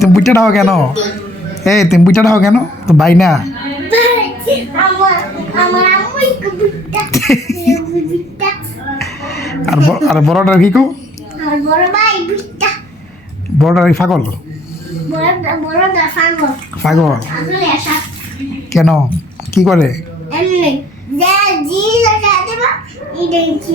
তুমি দাও কেন এই তুমি বুঝতে দাও কেন তো ভাই না আর আর বড়টার কি কো বড়টার কি বড় পাগল কেন কি করে এমনি যা জি লাগা দেবা এটা কি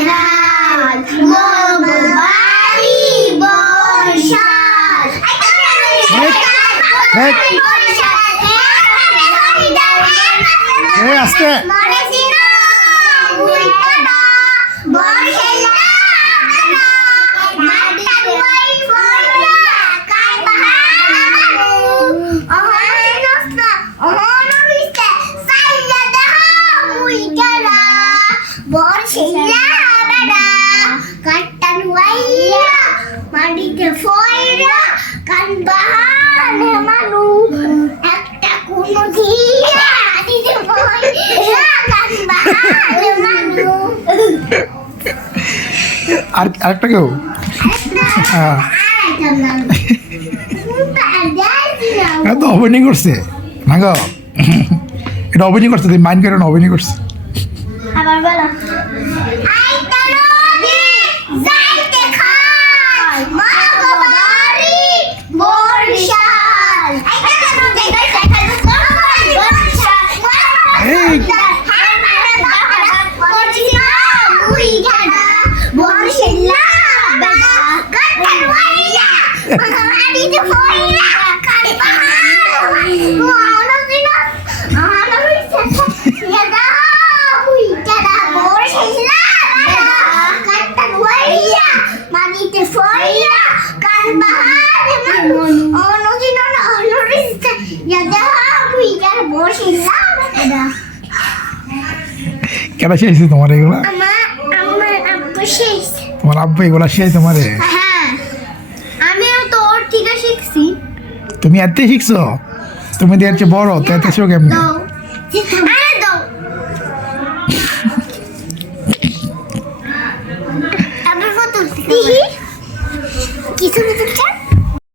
আস্তে মাটিতে ফয়রা কান বাহানে মানু একটা কোনো দিয়া মাটিতে ফয়রা কান বাহানে মানু আর আরেকটা কেউ? হ্যাঁ। তো অভিনয় করছে। না গো এটা অভিনয় করছে মাইন্ড করে অভিনয় করছে। আবার বলো। কেন শেষ তোমার এগুলা? শেষ। তোমার আব্বা এগুলা শিখাই তোমারে হ্যাঁ আমিও তো ওর থেকে শিখছি তুমি এতে শিখছো? তুমি দিয়ে চেয়ে বড় তো এতে শিখো কেমনি? কিছু